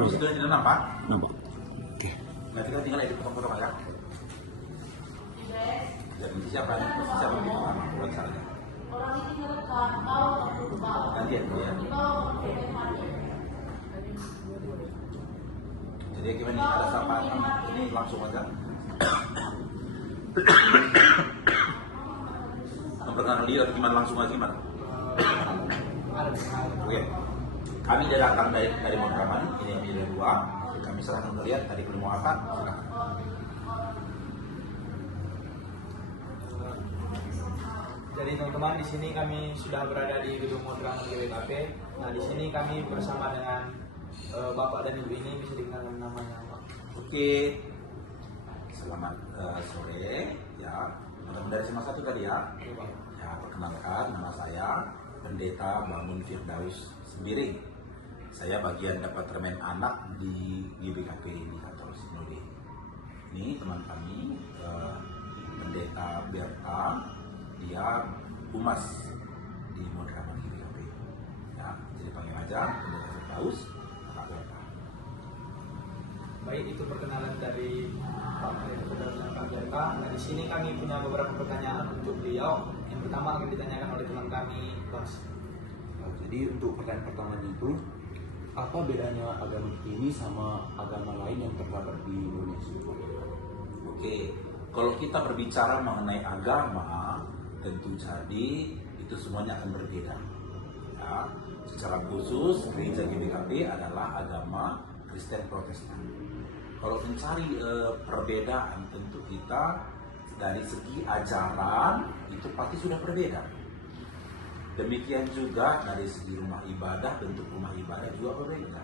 Kamu sudah tidak nampak? Nampak. Nah, kita tinggal edit potong-potong ya. Dan siapa yang buat caranya? Ganti ya. Jadi gimana ada sapaan ini langsung aja. Memperkenalkan diri atau gimana langsung aja gimana? Oke. Kami datang dari Modraman, ini yang ada dua. Kami serahkan kalian tadi perlu mau apa? Silakan. Jadi teman-teman, di sini kami sudah berada di gedung Modraman GBKP. Nah, di sini kami bersama dengan Bapak dan Ibu ini, bisa dikenalkan namanya Pak. Oke. Selamat sore ya. Teman-teman dari SMA 1 tadi ya. Ya, perkenalkan nama saya Pendeta Bangun Firdaus Sembiring. Saya bagian Departemen Anak di GBKP di kantor Sinode. Ini teman kami Pendeta Berta, dia humas di Modraman GBKP. Ya, jadi panggil aja Pendeta Firdaus, Kakak Berta. Baik, itu perkenalan dari Pak Pendeta dan Kak Berta. Nah, di sini kami punya beberapa pertanyaan untuk beliau. Yang pertama akan ditanyakan oleh teman kami, Bas. Jadi untuk pertanyaan pertamanya itu, apa bedanya agama ini sama agama lain yang terdapat di Indonesia? Oke, kalau kita berbicara mengenai agama, tentu jadi itu semuanya akan berbeda. Ya, secara khusus gereja GBKP adalah agama Kristen Protestan. Kalau mencari perbedaan, tentu kita dari segi ajaran itu pasti sudah berbeda. Demikian juga dari segi rumah ibadah, bentuk rumah ibadah juga berbeda.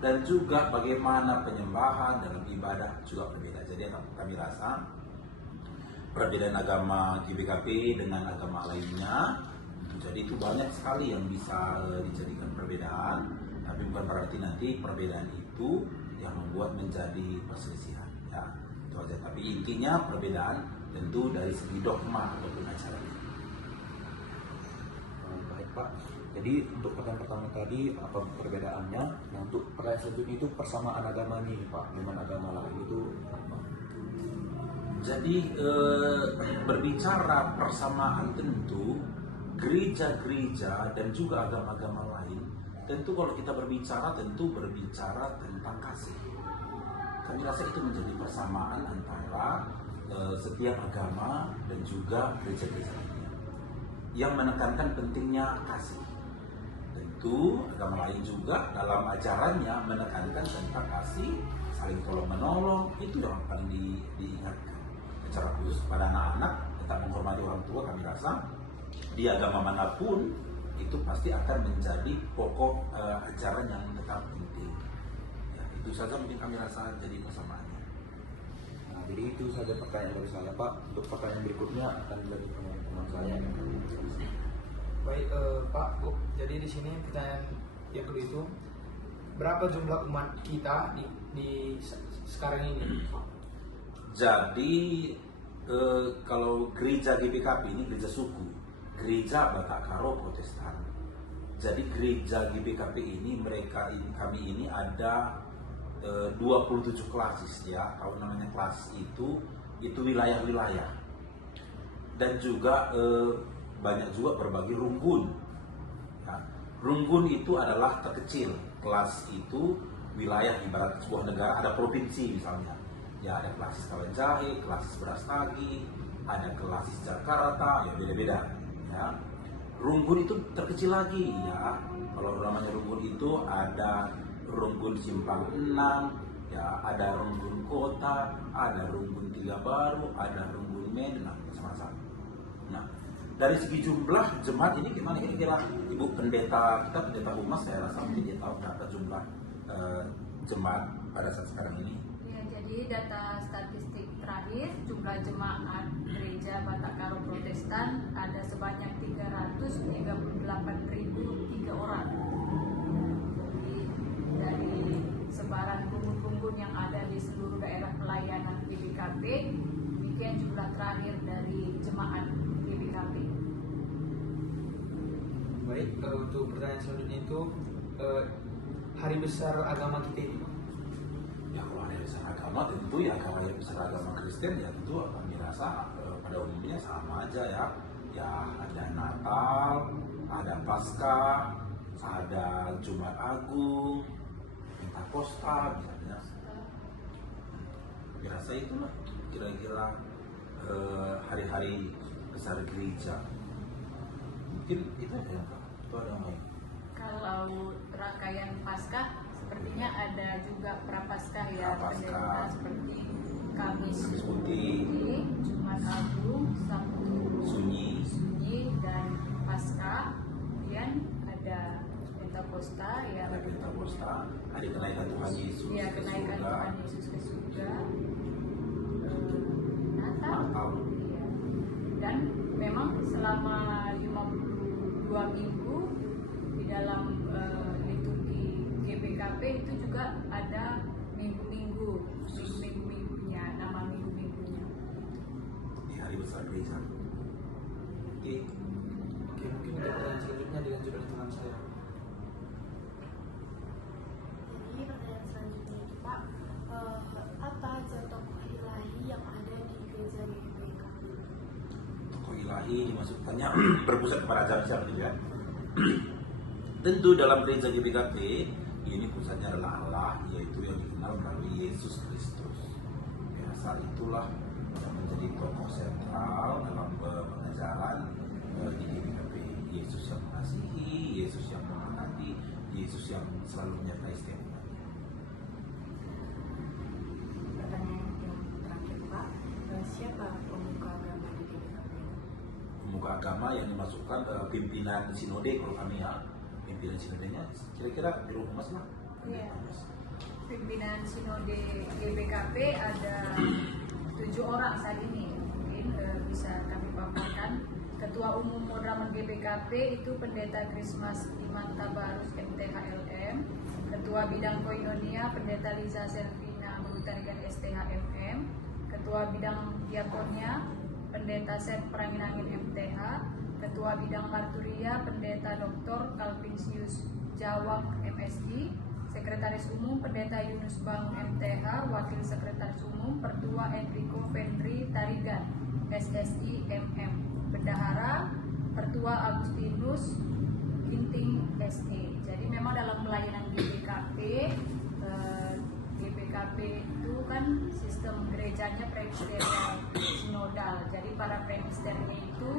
Dan juga bagaimana penyembahan dalam ibadah juga berbeda. Jadi kami rasa perbedaan agama GBKP dengan agama lainnya, jadi itu banyak sekali yang bisa dijadikan perbedaan. Tapi bukan berarti nanti perbedaan itu yang membuat menjadi perselisihan. Ya, itu aja. Tapi intinya perbedaan tentu dari segi dogma ataupun ajaran. Baik Pak, jadi untuk pertanyaan pertama tadi apa perbedaannya? Nah untuk pertanyaan selanjutnya itu persamaan agama nih Pak dengan agama lain itu apa? Jadi berbicara persamaan tentu gereja-gereja dan juga agama-agama lain, tentu kalau kita berbicara tentu berbicara tentang kasih. Kami rasa itu menjadi persamaan antara setiap agama dan juga gereja-gereja lainnya yang menekankan pentingnya kasih. Tentu agama lain juga dalam ajarannya menekankan tentang kasih, saling tolong-menolong, itu yang paling diingatkan. Secara khusus pada anak-anak tetap menghormati orang tua, kami rasa di agama manapun itu pasti akan menjadi pokok ajaran yang tetap penting. Ya, itu saja mungkin kami rasa jadi persamaannya. Nah jadi itu saja pertanyaan dari saya Pak. Untuk pertanyaan berikutnya akan dilanjutkan oleh teman saya yang akan menjawab. Baik, Pak, Bu. Jadi di sini pertanyaan yang kedua itu, berapa jumlah umat kita di sekarang ini? Jadi kalau gereja GBKP ini gereja suku, gereja Batak Karo Protestan. Jadi gereja GBKP ini kami ini ada 27 klasis ya. Kalau namanya klasis itu wilayah-wilayah. Dan juga banyak juga berbagai runggun. Ya, runggun itu adalah terkecil. Kelas itu wilayah ibarat sebuah negara ada provinsi misalnya. Ya ada klasis Kawanjahe, klasis Brastagi, ada klasis Jakarta, ya beda-beda. Ya. Runggun itu terkecil lagi ya. Kalau namanya runggun itu ada runggun Simpang 6, ya ada runggun Kota, ada runggun Tiga Baru, ada runggun Medan, macam-macam. Nah, dari segi jumlah jemaat ini gimana kira-kira Ibu Pendeta kita, Pendeta Humas, saya rasa mungkin dia tahu berapa jumlah jemaat pada saat sekarang ini. Jadi data statistik terakhir jumlah jemaat gereja Batak Karo Protestan ada sebanyak 338.003 orang. Jadi dari sebaran rumpun-rumpun yang ada di seluruh daerah pelayanan GBKP, demikian jumlah terakhir dari jemaat GBKP. Baik, untuk pertanyaan selanjutnya itu, hari besar agama kita itu? Ya kalau hari besar agama tentu ya, kalau yang besar agama Kristen ya tentu kami rasa pada umumnya sama aja ya. Ya ada Natal, ada Paskah, ada Jumat Agung, Pentakosta misalnya. Kami rasa itulah kira-kira hari-hari besar gereja. Mungkin itu aja yang itu ada yang lain. Kalau rangkaian Paskah sepertinya ada juga Prapaskah ya, Prapaskah. pendeta seperti Kamis Kamis Putih, Jumat Agung, Sabtu Sunyi, dan Paskah. Kemudian ada Pentakosta ya, ada Pentakosta, hari kenaikan Tuhan Yesus ya, ke kenaikan surga. Tuhan Yesus ke surga, Natal. Natal. Ya. Dan memang selama 52 minggu di dalam liturgi GBKP itu juga ada minggu-minggunya, nama minggu-minggunya. Di hari besar gereja. Oke, mungkin untuk pertanyaan selanjutnya dilanjut oleh teman saya. Jadi pertanyaan selanjutnya itu Pak, apa aja tokoh ilahi yang ada di gereja GBK? Tokoh ilahi dimaksudkannya berpusat kepada jam siapa gitu kan? Tentu dalam gereja GBKP ini pusatnya adalah Allah, yaitu yang dikenal melalui Yesus Kristus. Biasa itulah yang menjadi tokoh sentral dalam pengajaran di GBKP. Yesus yang mengasihi, Yesus yang memberkati, Yesus yang selalu menyertai setiap umatnya. Pertanyaan yang terakhir Pak, siapa pemuka agama di GBKP? Pemuka agama yang dimasukkan pimpinan sinode kalau kami ya, pimpinan sinodenya kira-kira di rumah Mas lah. Iya. Pimpinan sinode GBKP ada 7 orang saat ini, mungkin bisa kami paparkan. Ketua Umum Modraman GBKP itu Pendeta Krismas Iman Tabarus MTHLM. Ketua Bidang Koinonia Pendeta Liza Selvina Melutarikan STHMM. Ketua Bidang Diakonia Pendeta Seth Pranginangin MTH. Ketua Bidang Marturia Pendeta Dr. Calvinsius Jawak MSI. Sekretaris Umum Pendeta Yunus Bangun MTH. Wakil Sekretaris Umum Pertua Enrico Vendri Tarigan SSI MM. Bendahara Pertua Agustinus Ginting SE. Jadi memang dalam pelayanan GBKP, GBKP itu kan sistem gerejanya presbiteral sinodal. Jadi para presbiternya itu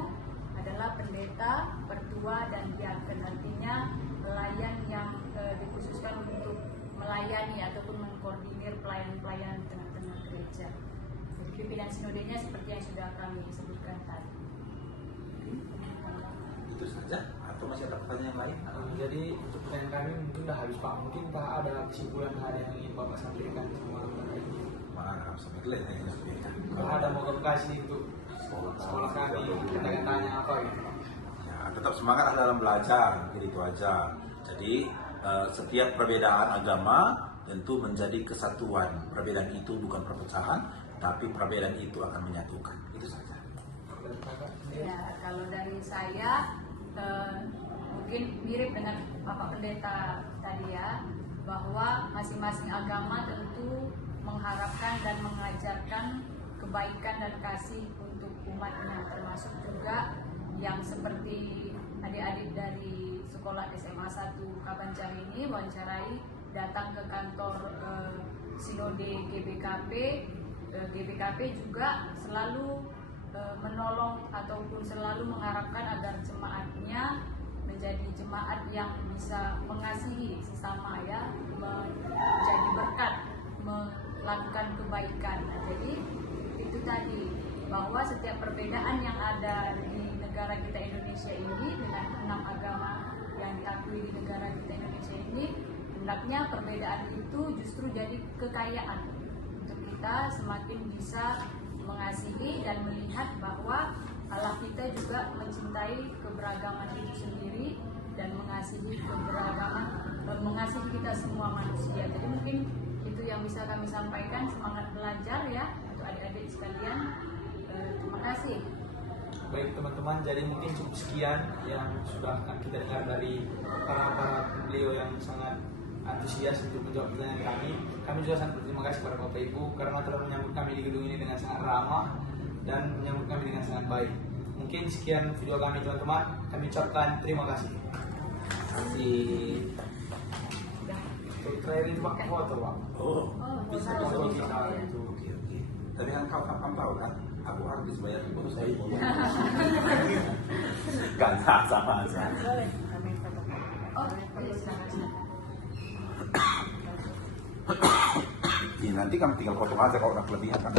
adalah pendeta, pertua, dan diaken. Artinya pelayan yang dikhususkan untuk melayani ataupun mengkoordinir pelayanan-pelayanan di tengah-tengah gereja. Jadi pimpinan sinodenya seperti yang sudah kami sebutkan tadi. Itu saja atau masih ada pertanyaan lain? Jadi untuk pertanyaan kami mungkin udah habis Pak. Mungkin tak ada kesimpulan hal yang ingin Bapak sampaikan semua hari ini. Mana sampai kelihatan kayaknya sebenarnya. Kalau ada mau kasih untuk sekolah kami, kata-katanya apa gitu Pak? Ya, tetap semangat dalam belajar, jadi itu aja. Jadi setiap perbedaan agama tentu menjadi kesatuan. Perbedaan itu bukan perpecahan, tapi perbedaan itu akan menyatukan. Itu saja. Dan Kakak, Ya, kalau dari saya mungkin mirip dengan Bapak Pendeta tadi ya, bahwa masing-masing agama tentu mengharapkan dan mengajarkan kebaikan dan kasih untuk umatnya, termasuk juga yang seperti adik-adik dari sekolah SMA 1 Kabanjar ini wawancarai datang ke kantor Sinode GBKP. GBKP juga selalu menolong ataupun selalu mengharapkan agar jemaatnya menjadi jemaat yang bisa mengasihi sesama ya, menjadi berkat, melakukan kebaikan. Nah, jadi itu tadi bahwa setiap perbedaan yang ada di negara kita Indonesia ini dengan 6 agama yang diakui di negara kita Indonesia ini, hendaknya perbedaan itu justru jadi kekayaan untuk kita semakin bisa mengasihi dan melihat bahwa Allah kita juga mencintai keberagaman itu sendiri dan mengasihi keberagaman, mengasihi kita semua manusia. Jadi mungkin itu yang bisa kami sampaikan, semangat belajar ya untuk adik-adik sekalian. Terima kasih. baik teman-teman, jadi mungkin cukup sekian yang sudah kita dengar dari para beliau yang sangat antusias untuk menjawab pertanyaan kami. Kami juga sangat berterima kasih kepada Bapak Ibu karena telah menyambut kami di gedung ini dengan sangat ramah dan menyambut kami dengan sangat baik. Mungkin sekian video kami teman-teman. Kami ucapkan terima kasih. Kasih. Untuk terakhir itu Pak foto Pak. Oh, bisa bisa Foto bisa. kita itu. Oke oke. Tapi kan kau kapan tahu kan? Aku artis bayar foto saya. Gak sama aja. Oh, iya, silakan. Ya, nanti kamu tinggal potong aja kalau udah kelebihan kan.